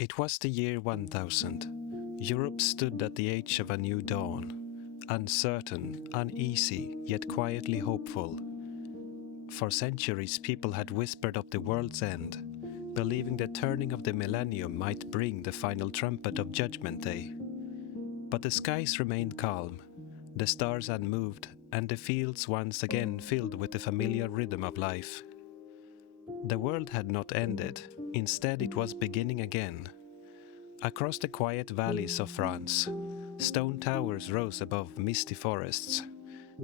It was the year 1000. Europe stood at the edge of a new dawn, uncertain, uneasy, yet quietly hopeful. For centuries people had whispered of the world's end, believing the turning of the millennium might bring the final trumpet of Judgment Day. But the skies remained calm, the stars unmoved, and the fields once again filled with the familiar rhythm of life. The world had not ended, instead it was beginning again. Across the quiet valleys of France, stone towers rose above misty forests.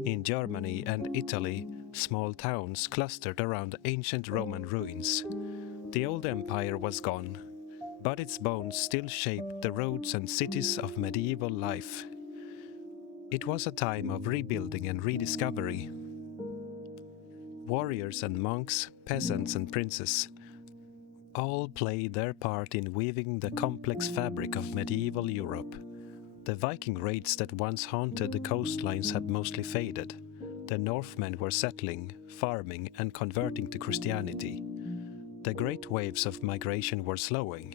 In Germany and Italy, small towns clustered around ancient Roman ruins. The old empire was gone, but its bones still shaped the roads and cities of medieval life. It was a time of rebuilding and rediscovery. Warriors and monks, peasants and princes, all played their part in weaving the complex fabric of medieval Europe. The Viking raids that once haunted the coastlines had mostly faded. The Northmen were settling, farming, and converting to Christianity. The great waves of migration were slowing.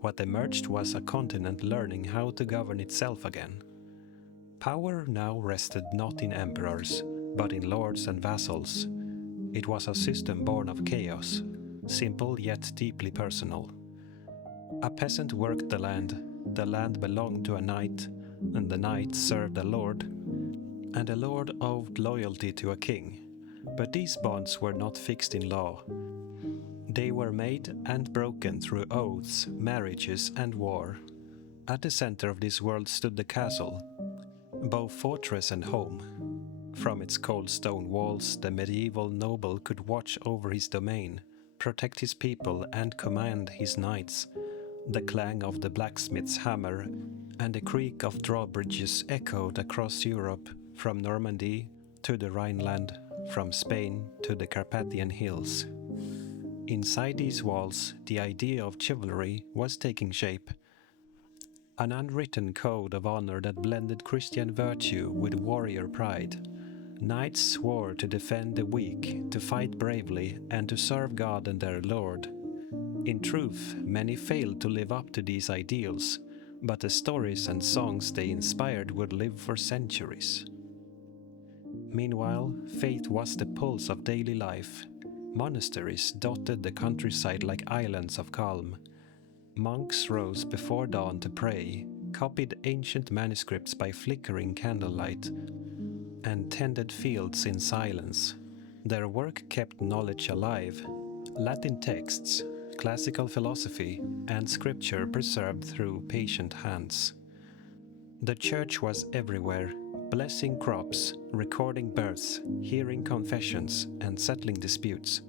What emerged was a continent learning how to govern itself again. Power now rested not in emperors, but in lords and vassals. It was a system born of chaos, simple yet deeply personal. A peasant worked the land belonged to a knight, and the knight served a lord, and a lord owed loyalty to a king. But these bonds were not fixed in law. They were made and broken through oaths, marriages, and war. At the center of this world stood the castle, both fortress and home. From its cold stone walls, the medieval noble could watch over his domain, protect his people, and command his knights. The clang of the blacksmith's hammer and the creak of drawbridges echoed across Europe, from Normandy to the Rhineland, from Spain to the Carpathian hills. Inside these walls, the idea of chivalry was taking shape. An unwritten code of honor that blended Christian virtue with warrior pride. Knights swore to defend the weak, to fight bravely, and to serve God and their Lord. In truth, many failed to live up to these ideals, but the stories and songs they inspired would live for centuries. Meanwhile, faith was the pulse of daily life. Monasteries dotted the countryside like islands of calm. Monks rose before dawn to pray, copied ancient manuscripts by flickering candlelight, and tended fields in silence. Their work kept knowledge alive. Latin texts, classical philosophy, and scripture preserved through patient hands. The church was everywhere, blessing crops, recording births, hearing confessions, and settling disputes.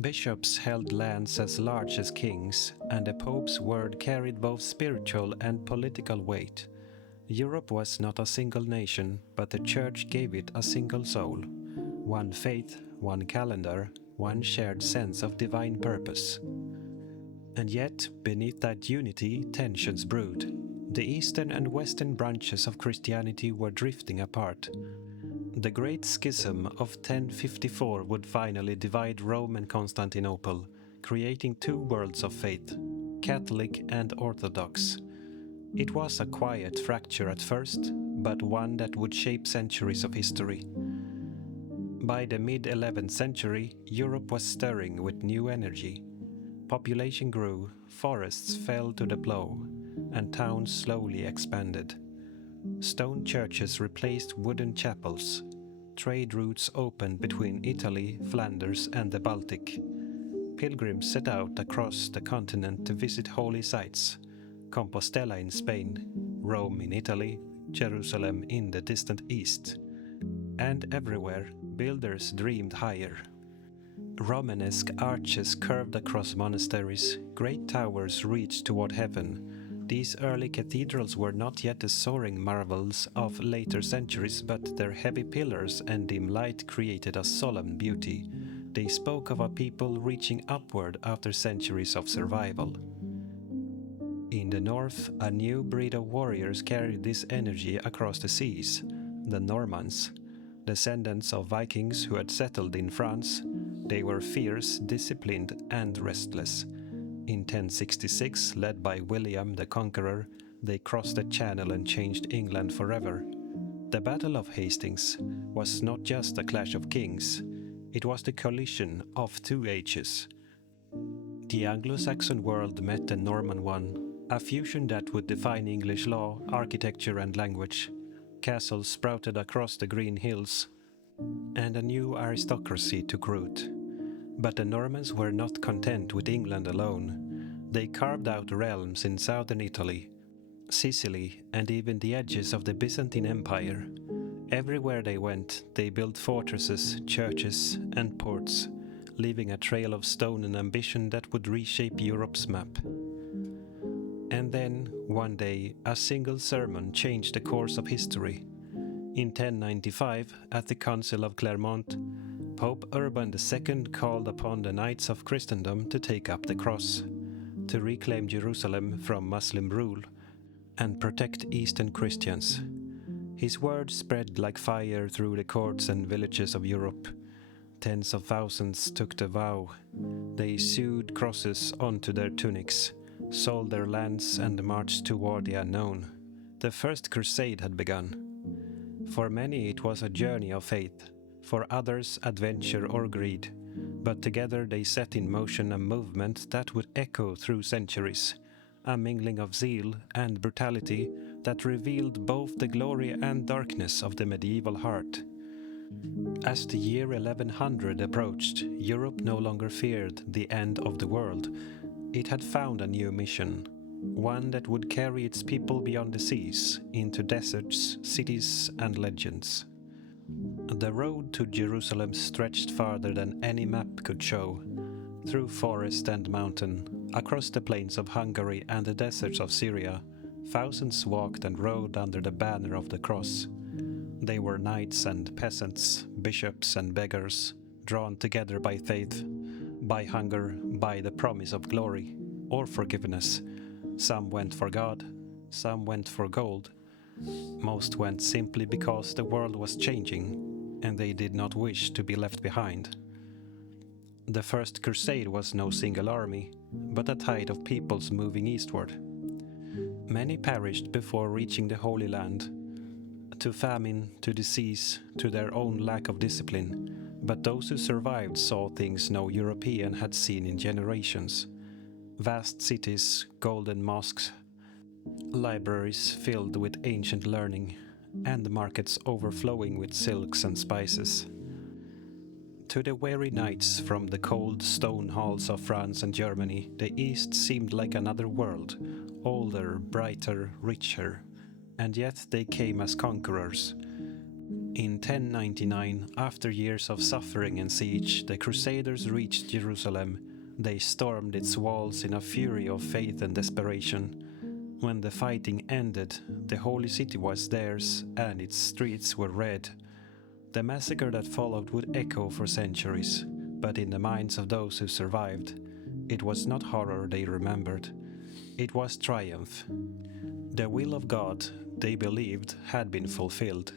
Bishops held lands as large as kings, and the Pope's word carried both spiritual and political weight. Europe was not a single nation, but the Church gave it a single soul. One faith, one calendar, one shared sense of divine purpose. And yet, beneath that unity, tensions brewed. The eastern and western branches of Christianity were drifting apart. The Great Schism of 1054 would finally divide Rome and Constantinople, creating two worlds of faith, Catholic and Orthodox. It was a quiet fracture at first, but one that would shape centuries of history. By the mid-11th century, Europe was stirring with new energy. Population grew, forests fell to the plow, and towns slowly expanded. Stone churches replaced wooden chapels. Trade routes opened between Italy, Flanders, and the Baltic. Pilgrims set out across the continent to visit holy sites. Compostela in Spain, Rome in Italy, Jerusalem in the distant east. And everywhere, builders dreamed higher. Romanesque arches curved across monasteries, great towers reached toward heaven. These early cathedrals were not yet the soaring marvels of later centuries, but their heavy pillars and dim light created a solemn beauty. They spoke of a people reaching upward after centuries of survival. In the north, a new breed of warriors carried this energy across the seas, the Normans. Descendants of Vikings who had settled in France, they were fierce, disciplined, and restless. In 1066, led by William the Conqueror, they crossed the Channel and changed England forever. The Battle of Hastings was not just a clash of kings, it was the collision of two ages. The Anglo-Saxon world met the Norman one, a fusion that would define English law, architecture and language. Castles sprouted across the green hills, and a new aristocracy took root. But the Normans were not content with England alone. They carved out realms in southern Italy, Sicily, and even the edges of the Byzantine Empire. Everywhere they went, they built fortresses, churches, and ports, leaving a trail of stone and ambition that would reshape Europe's map. And then, one day, a single sermon changed the course of history. In 1095, at the Council of Clermont, Pope Urban II called upon the Knights of Christendom to take up the cross, to reclaim Jerusalem from Muslim rule, and protect Eastern Christians. His word spread like fire through the courts and villages of Europe. Tens of thousands took the vow. They sewed crosses onto their tunics, sold their lands, and marched toward the unknown. The first crusade had begun. For many it was a journey of faith, for others adventure or greed, but together they set in motion a movement that would echo through centuries, a mingling of zeal and brutality that revealed both the glory and darkness of the medieval heart. As the year 1100 approached, Europe no longer feared the end of the world. It had found a new mission, one that would carry its people beyond the seas, into deserts, cities, and legends. The road to Jerusalem stretched farther than any map could show, through forest and mountain, across the plains of Hungary and the deserts of Syria. Thousands walked and rode under the banner of the cross. They were knights and peasants, bishops and beggars, drawn together by faith, by hunger, by the promise of glory or forgiveness. Some went for God, some went for gold. Most went simply because the world was changing, and they did not wish to be left behind. The First Crusade was no single army, but a tide of peoples moving eastward. Many perished before reaching the Holy Land, to famine, to disease, to their own lack of discipline, but those who survived saw things no European had seen in generations. Vast cities, golden mosques, libraries filled with ancient learning, and markets overflowing with silks and spices. To the weary knights from the cold stone halls of France and Germany, the East seemed like another world, older, brighter, richer, and yet they came as conquerors. In 1099, after years of suffering and siege, the Crusaders reached Jerusalem. They stormed its walls in a fury of faith and desperation. When the fighting ended, the holy city was theirs, and its streets were red. The massacre that followed would echo for centuries, but in the minds of those who survived, it was not horror they remembered. It was triumph. The will of God, they believed, had been fulfilled.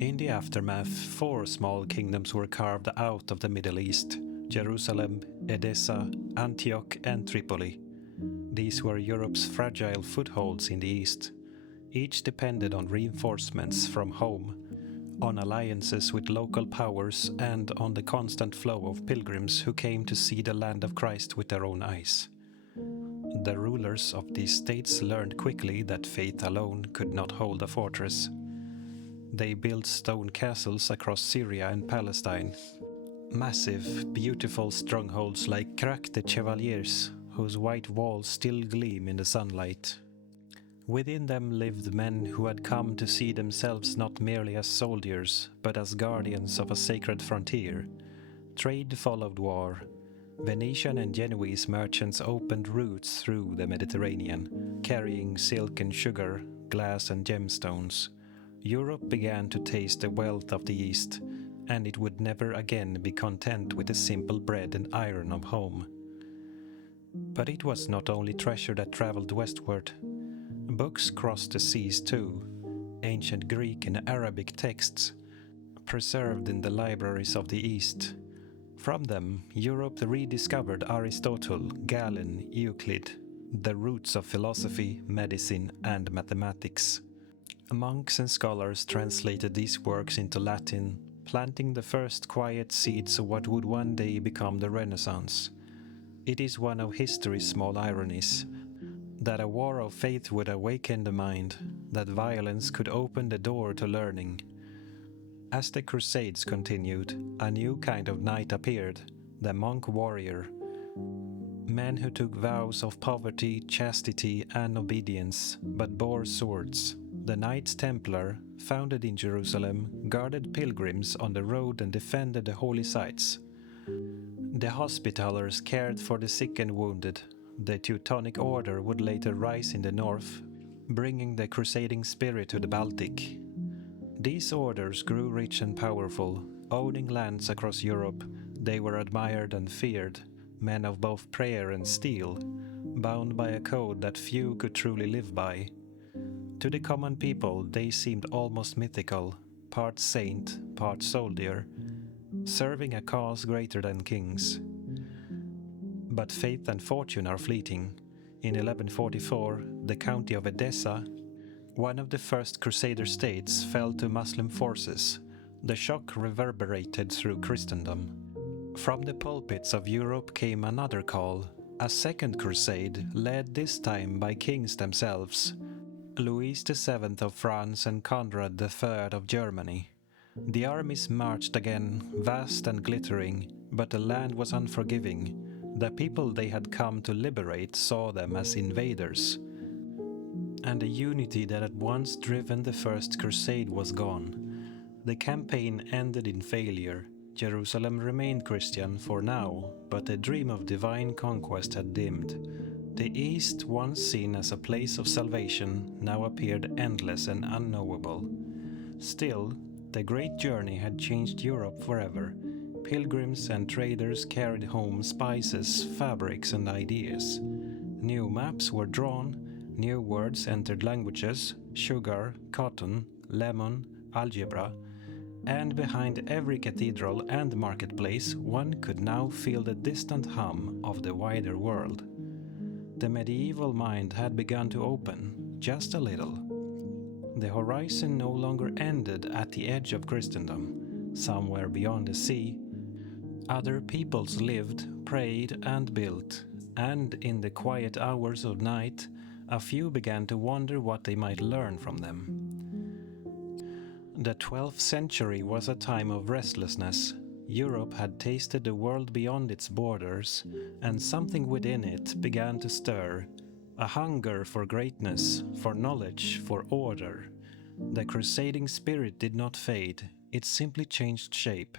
In the aftermath, 4 small kingdoms were carved out of the Middle East: Jerusalem, Edessa, Antioch, and Tripoli. These were Europe's fragile footholds in the East. Each depended on reinforcements from home, on alliances with local powers, and on the constant flow of pilgrims who came to see the land of Christ with their own eyes. The rulers of these states learned quickly that faith alone could not hold a fortress. They built stone castles across Syria and Palestine, massive, beautiful strongholds like Crac de Chevaliers, whose white walls still gleam in the sunlight. Within them lived men who had come to see themselves not merely as soldiers, but as guardians of a sacred frontier. Trade followed war. Venetian and Genoese merchants opened routes through the Mediterranean, carrying silk and sugar, glass and gemstones. Europe began to taste the wealth of the East, and it would never again be content with the simple bread and iron of home. But it was not only treasure that traveled westward. Books crossed the seas too, ancient Greek and Arabic texts, preserved in the libraries of the East, From them, Europe rediscovered Aristotle, Galen, Euclid, the roots of philosophy, medicine, and mathematics. Monks and scholars translated these works into Latin, planting the first quiet seeds of what would one day become the Renaissance. It is one of history's small ironies, that a war of faith would awaken the mind, that violence could open the door to learning. As the Crusades continued, a new kind of knight appeared, the monk warrior. Men who took vows of poverty, chastity, and obedience, but bore swords. The Knights Templar, founded in Jerusalem, guarded pilgrims on the road and defended the holy sites. The Hospitallers cared for the sick and wounded. The Teutonic Order would later rise in the north, bringing the crusading spirit to the Baltic. These orders grew rich and powerful, owning lands across Europe. They were admired and feared, men of both prayer and steel, bound by a code that few could truly live by. To the common people, they seemed almost mythical, part saint, part soldier, serving a cause greater than kings. But faith and fortune are fleeting. In 1144, the county of Edessa, one of the first Crusader states, fell to Muslim forces. The shock reverberated through Christendom. From the pulpits of Europe came another call, a second crusade, led this time by kings themselves, Louis VII of France and Conrad III of Germany. The armies marched again, vast and glittering, but the land was unforgiving. The people they had come to liberate saw them as invaders, and the unity that had once driven the First Crusade was gone. The campaign ended in failure. Jerusalem remained Christian for now, but the dream of divine conquest had dimmed. The East, once seen as a place of salvation, now appeared endless and unknowable. Still, the great journey had changed Europe forever. Pilgrims and traders carried home spices, fabrics, and ideas. New maps were drawn. New words entered languages: sugar, cotton, lemon, algebra, and behind every cathedral and marketplace one could now feel the distant hum of the wider world. The medieval mind had begun to open, just a little. The horizon no longer ended at the edge of Christendom. Somewhere beyond the sea, other peoples lived, prayed, and built, and in the quiet hours of night, a few began to wonder what they might learn from them. The 12th century was a time of restlessness. Europe had tasted the world beyond its borders, and something within it began to stir. A hunger for greatness, for knowledge, for order. The crusading spirit did not fade, it simply changed shape.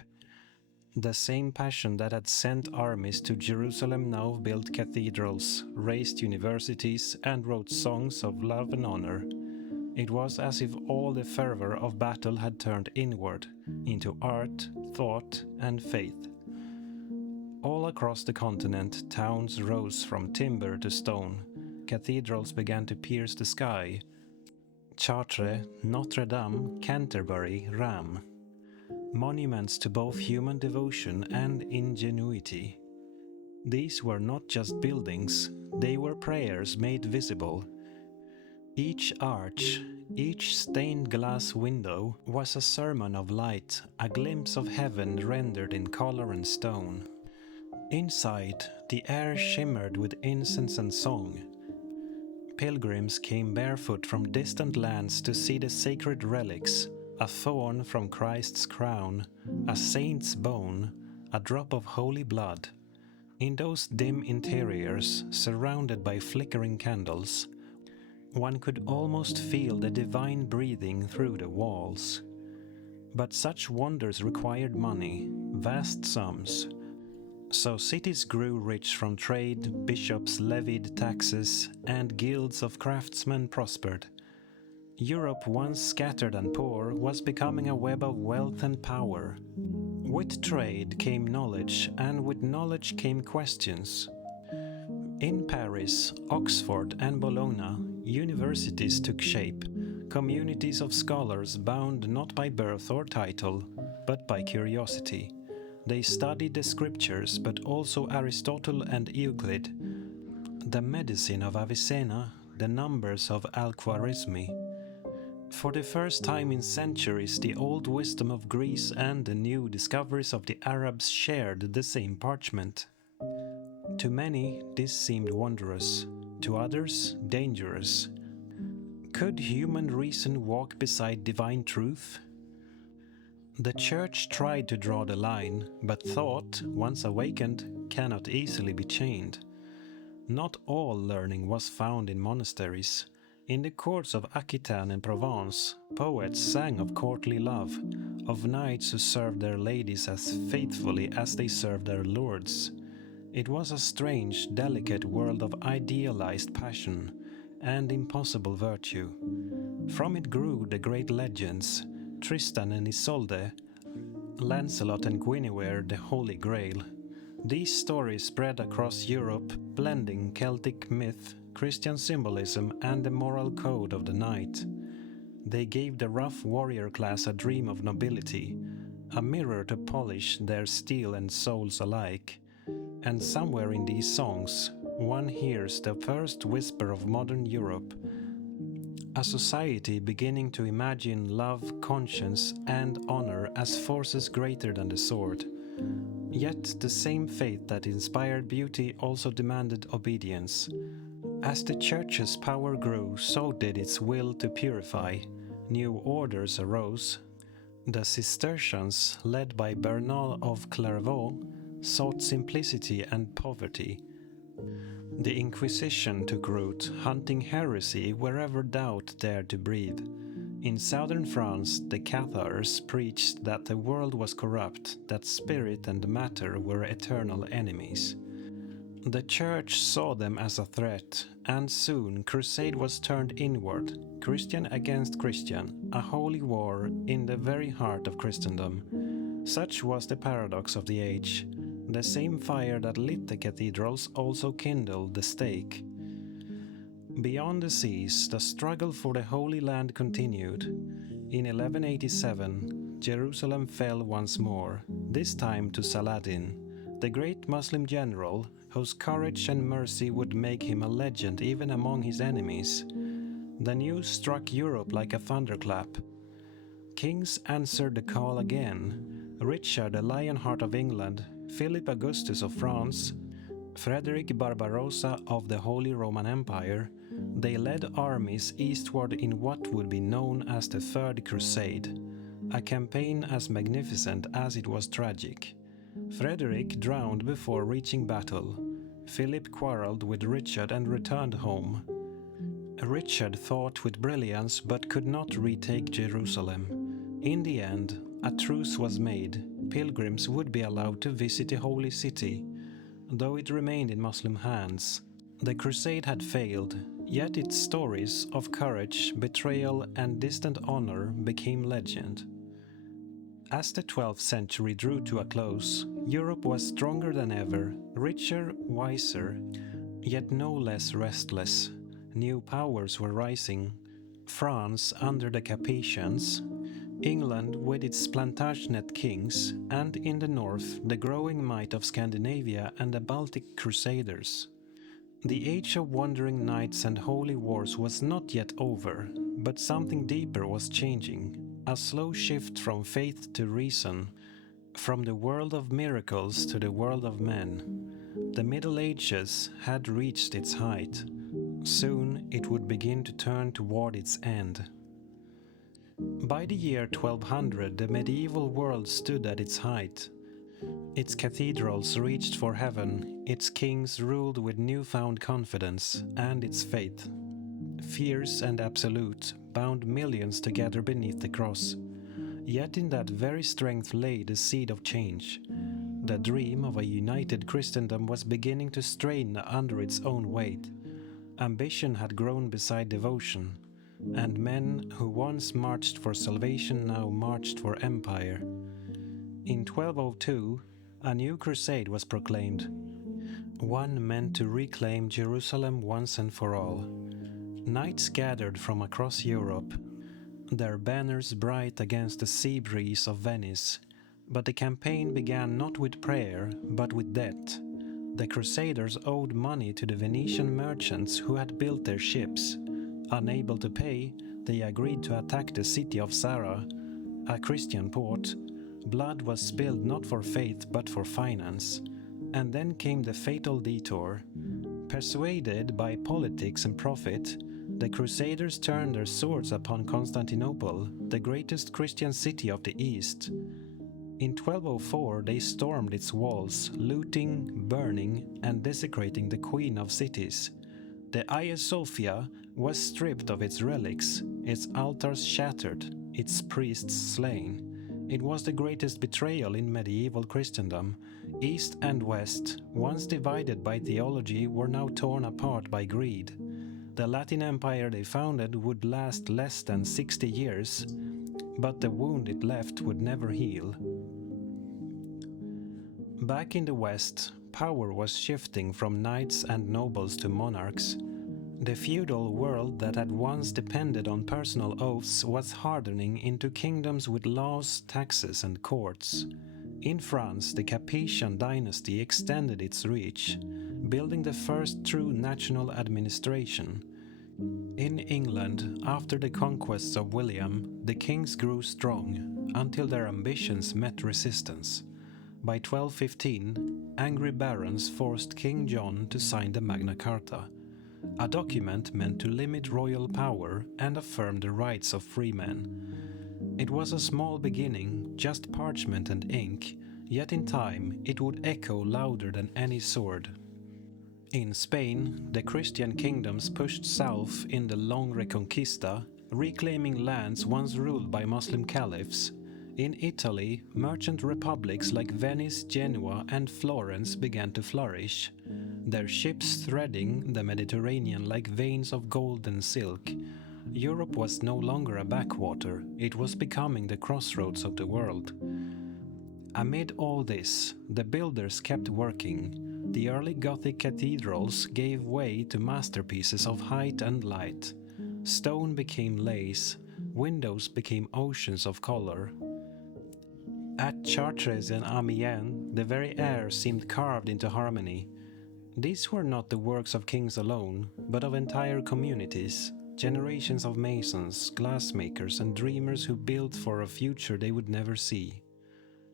The same passion that had sent armies to Jerusalem now built cathedrals, raised universities, and wrote songs of love and honor. It was as if all the fervor of battle had turned inward, into art, thought, and faith. All across the continent, towns rose from timber to stone. Cathedrals began to pierce the sky. Chartres, Notre Dame, Canterbury, Rheims. Monuments to both human devotion and ingenuity. These were not just buildings, they were prayers made visible. Each arch, each stained glass window was a sermon of light, a glimpse of heaven rendered in color and stone. Inside, the air shimmered with incense and song. Pilgrims came barefoot from distant lands to see the sacred relics, a thorn from Christ's crown, a saint's bone, a drop of holy blood. In those dim interiors, surrounded by flickering candles, one could almost feel the divine breathing through the walls. But such wonders required money, vast sums. So cities grew rich from trade, bishops levied taxes, and guilds of craftsmen prospered. Europe, once scattered and poor, was becoming a web of wealth and power. With trade came knowledge, and with knowledge came questions. In Paris, Oxford, and Bologna, universities took shape, communities of scholars bound not by birth or title, but by curiosity. They studied the scriptures, but also Aristotle and Euclid, the medicine of Avicenna, the numbers of Al-Khwarizmi. For the first time in centuries, the old wisdom of Greece and the new discoveries of the Arabs shared the same parchment. To many, this seemed wondrous, to others, dangerous. Could human reason walk beside divine truth? The Church tried to draw the line, but thought, once awakened, cannot easily be chained. Not all learning was found in monasteries. In the courts of Aquitaine and Provence, poets sang of courtly love, of knights who served their ladies as faithfully as they served their lords. It was a strange, delicate world of idealized passion and impossible virtue. From it grew the great legends, Tristan and Isolde, Lancelot and Guinevere, the Holy Grail. These stories spread across Europe, blending Celtic myth, Christian symbolism, and the moral code of the knight. They gave the rough warrior class a dream of nobility, a mirror to polish their steel and souls alike. And somewhere in these songs, one hears the first whisper of modern Europe, a society beginning to imagine love, conscience, and honor as forces greater than the sword. Yet the same faith that inspired beauty also demanded obedience. As the Church's power grew, so did its will to purify. New orders arose. The Cistercians, led by Bernard of Clairvaux, sought simplicity and poverty. The Inquisition took root, hunting heresy wherever doubt dared to breathe. In southern France, the Cathars preached that the world was corrupt, that spirit and matter were eternal enemies. The Church saw them as a threat, and soon crusade was turned inward, Christian against Christian, a holy war in the very heart of Christendom. Such was the paradox of the age. The same fire that lit the cathedrals also kindled the stake. Beyond the seas, the struggle for the Holy Land continued. In 1187, Jerusalem fell once more, this time to Saladin, the great Muslim general whose courage and mercy would make him a legend even among his enemies. The news struck Europe like a thunderclap. Kings answered the call again. Richard, the Lionheart of England, Philip Augustus of France, Frederick Barbarossa of the Holy Roman Empire, they led armies eastward in what would be known as the Third Crusade, a campaign as magnificent as it was tragic. Frederick drowned before reaching battle. Philip quarreled with Richard and returned home. Richard fought with brilliance but could not retake Jerusalem. In the end, a truce was made. Pilgrims would be allowed to visit the holy city, though it remained in Muslim hands. The crusade had failed, yet its stories of courage, betrayal, and distant honor became legend. As the 12th century drew to a close, Europe was stronger than ever, richer, wiser, yet no less restless. New powers were rising. France under the Capetians, England with its Plantagenet kings, and in the north the growing might of Scandinavia and the Baltic Crusaders. The age of wandering knights and holy wars was not yet over, but something deeper was changing, a slow shift from faith to reason, from the world of miracles to the world of men. The Middle Ages had reached its height. Soon it would begin to turn toward its end. By the year 1200, the medieval world stood at its height. Its cathedrals reached for heaven, its kings ruled with newfound confidence, and its faith, fierce and absolute, bound millions together beneath the cross. Yet in that very strength lay the seed of change. The dream of a united Christendom was beginning to strain under its own weight. Ambition had grown beside devotion, and men who once marched for salvation now marched for empire. In 1202, a new crusade was proclaimed, one meant to reclaim Jerusalem once and for all. Knights gathered from across Europe, their banners bright against the sea breeze of Venice. But the campaign began not with prayer, but with debt. The Crusaders owed money to the Venetian merchants who had built their ships. Unable to pay, they agreed to attack the city of Zara, a Christian port. Blood was spilled not for faith but for finance. And then came the fatal detour. Persuaded by politics and profit, the Crusaders turned their swords upon Constantinople, the greatest Christian city of the East. In 1204 they stormed its walls, looting, burning, and desecrating the Queen of Cities. The Hagia Sophia was stripped of its relics, its altars shattered, its priests slain. It was the greatest betrayal in medieval Christendom. East and West, once divided by theology, were now torn apart by greed. The Latin Empire they founded would last less than 60 years, but the wound it left would never heal. Back in the West, power was shifting from knights and nobles to monarchs. The feudal world that had once depended on personal oaths was hardening into kingdoms with laws, taxes, and courts. In France, the Capetian dynasty extended its reach, building the first true national administration. In England, after the conquests of William, the kings grew strong, until their ambitions met resistance. By 1215, angry barons forced King John to sign the Magna Carta, a document meant to limit royal power and affirm the rights of free men. It was a small beginning, just parchment and ink, yet in time it would echo louder than any sword. In Spain, the Christian kingdoms pushed south in the long Reconquista, reclaiming lands once ruled by Muslim caliphs. In Italy, merchant republics like Venice, Genoa, and Florence began to flourish, their ships threading the Mediterranean like veins of gold and silk. Europe was no longer a backwater, it was becoming the crossroads of the world. Amid all this, the builders kept working. The early Gothic cathedrals gave way to masterpieces of height and light. Stone became lace, windows became oceans of color. At Chartres and Amiens, the very air seemed carved into harmony. These were not the works of kings alone, but of entire communities, generations of masons, glassmakers, and dreamers who built for a future they would never see.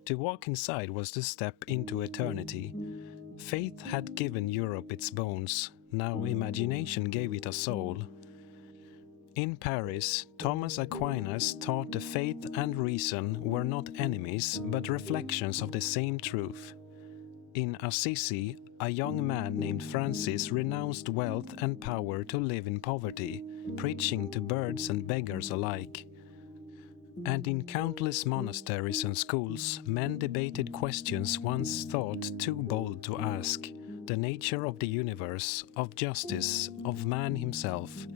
To walk inside was to step into eternity. Faith had given Europe its bones, now imagination gave it a soul. In Paris, Thomas Aquinas taught the faith and reason were not enemies, but reflections of the same truth. In Assisi, a young man named Francis renounced wealth and power to live in poverty, preaching to birds and beggars alike. And in countless monasteries and schools, men debated questions once thought too bold to ask: the nature of the universe, of justice, of man himself.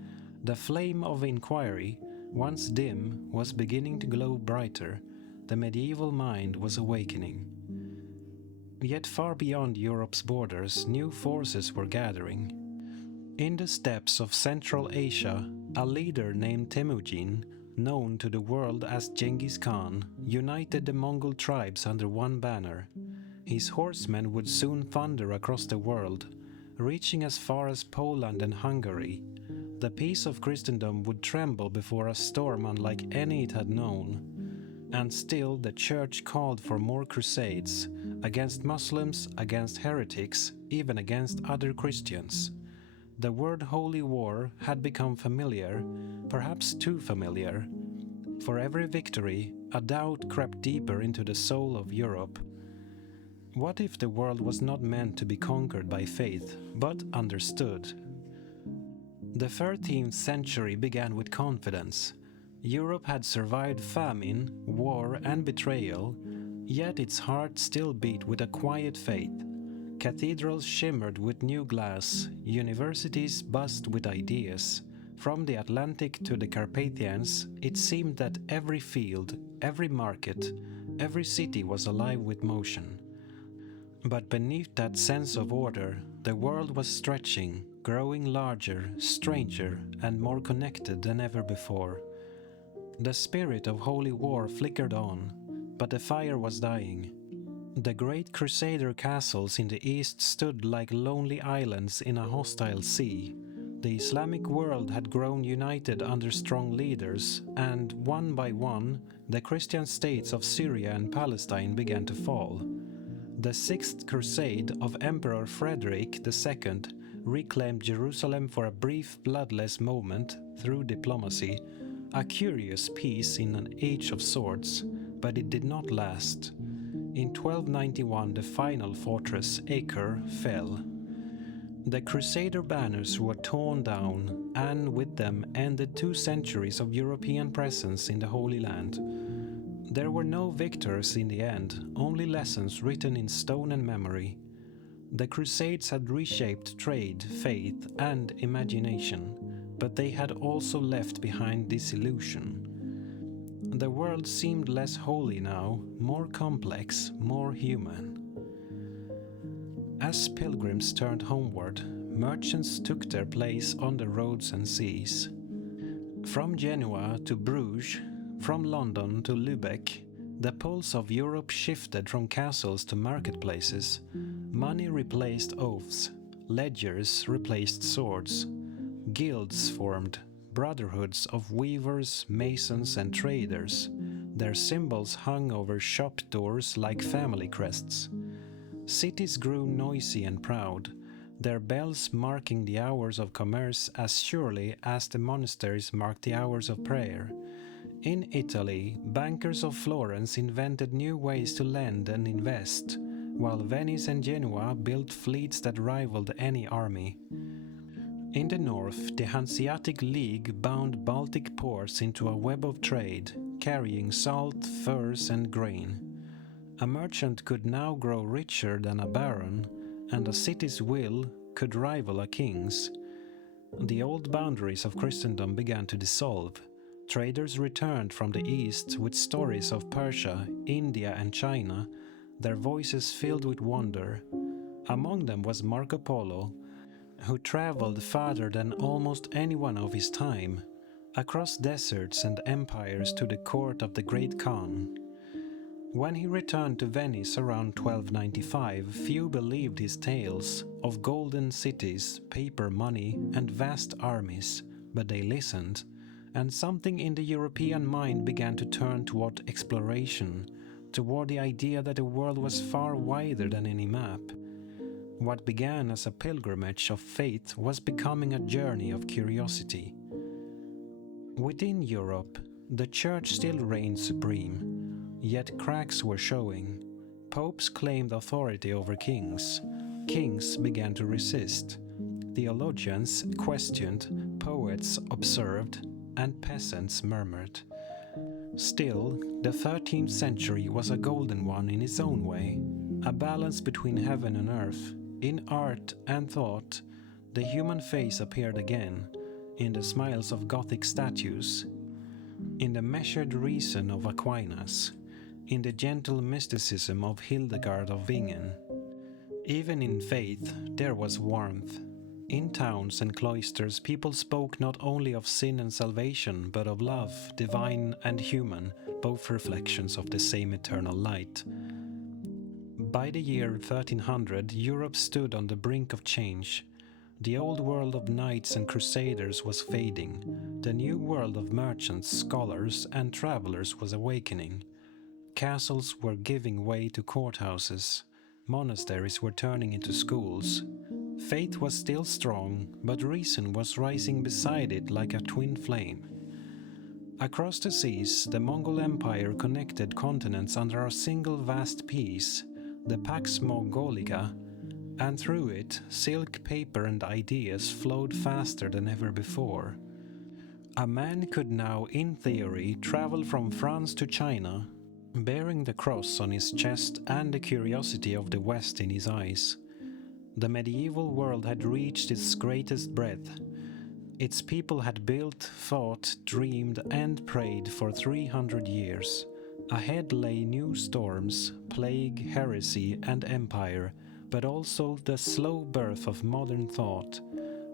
The flame of inquiry, once dim, was beginning to glow brighter. The medieval mind was awakening. Yet far beyond Europe's borders, new forces were gathering. In the steppes of Central Asia, a leader named Temujin, known to the world as Genghis Khan, united the Mongol tribes under one banner. His horsemen would soon thunder across the world, reaching as far as Poland and Hungary. The peace of Christendom would tremble before a storm unlike any it had known. And still the Church called for more crusades, against Muslims, against heretics, even against other Christians. The word holy war had become familiar, perhaps too familiar. For every victory, a doubt crept deeper into the soul of Europe. What if the world was not meant to be conquered by faith, but understood? The 13th century began with confidence. Europe had survived famine, war, and betrayal, yet its heart still beat with a quiet faith. Cathedrals shimmered with new glass, universities buzzed with ideas. From the Atlantic to the Carpathians, it seemed that every field, every market, every city was alive with motion. But beneath that sense of order, the world was stretching, growing larger, stranger, and more connected than ever before. The spirit of holy war flickered on. but the fire was dying. The great Crusader castles in the east stood like lonely islands in a hostile sea. The Islamic world had grown united under strong leaders, and one by one, the Christian states of Syria and Palestine began to fall. The Sixth Crusade of Emperor Frederick II reclaimed Jerusalem for a brief bloodless moment through diplomacy, a curious peace in an age of swords, but it did not last. In 1291 the final fortress, Acre, fell. The Crusader banners were torn down, and with them ended 2 centuries of European presence in the Holy Land. There were no victors in the end, only lessons written in stone and memory. The Crusades had reshaped trade, faith, and imagination, but they had also left behind disillusion. The world seemed less holy now, more complex, more human. As pilgrims turned homeward, merchants took their place on the roads and seas. From Genoa to Bruges, from London to Lübeck, the pulse of Europe shifted from castles to marketplaces. Money replaced oaths, ledgers replaced swords, guilds formed, brotherhoods of weavers, masons and traders. Their symbols hung over shop doors like family crests. Cities grew noisy and proud, their bells marking the hours of commerce as surely as the monasteries marked the hours of prayer. In Italy, bankers of Florence invented new ways to lend and invest, while Venice and Genoa built fleets that rivaled any army. In the north, the Hanseatic League bound Baltic ports into a web of trade, carrying salt, furs and grain. A merchant could now grow richer than a baron, and a city's will could rival a king's. The old boundaries of Christendom began to dissolve. Traders returned from the east with stories of Persia, India and China, their voices filled with wonder. Among them was Marco Polo, who traveled farther than almost anyone of his time, across deserts and empires to the court of the great Khan. When he returned to Venice around 1295, few believed his tales of golden cities, paper money, and vast armies, but they listened, and something in the European mind began to turn toward exploration, toward the idea that the world was far wider than any map. What began as a pilgrimage of faith was becoming a journey of curiosity. Within Europe, the Church still reigned supreme, yet cracks were showing. Popes claimed authority over kings. Kings began to resist. Theologians questioned, poets observed, and peasants murmured. Still, the 13th century was a golden one in its own way, a balance between heaven and earth. In art and thought, the human face appeared again, in the smiles of Gothic statues, in the measured reason of Aquinas, in the gentle mysticism of Hildegard of Bingen. Even in faith, there was warmth. In towns and cloisters, people spoke not only of sin and salvation, but of love, divine and human, both reflections of the same eternal light. By the year 1300, Europe stood on the brink of change. The old world of knights and crusaders was fading. The new world of merchants, scholars, and travelers was awakening. Castles were giving way to courthouses. Monasteries were turning into schools. Faith was still strong, but reason was rising beside it like a twin flame. Across the seas, the Mongol Empire connected continents under a single vast peace, the Pax Mongolica, and through it, silk, paper and ideas flowed faster than ever before. A man could now, in theory, travel from France to China, bearing the cross on his chest and the curiosity of the West in his eyes. The medieval world had reached its greatest breadth. Its people had built, fought, dreamed and prayed for 300 years. Ahead lay new storms, plague, heresy and empire, but also the slow birth of modern thought.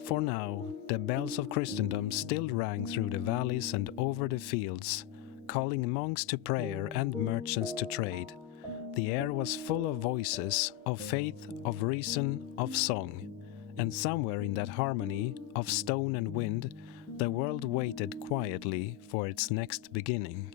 For now, the bells of Christendom still rang through the valleys and over the fields, calling monks to prayer and merchants to trade. The air was full of voices, of faith, of reason, of song, and somewhere in that harmony of stone and wind, the world waited quietly for its next beginning.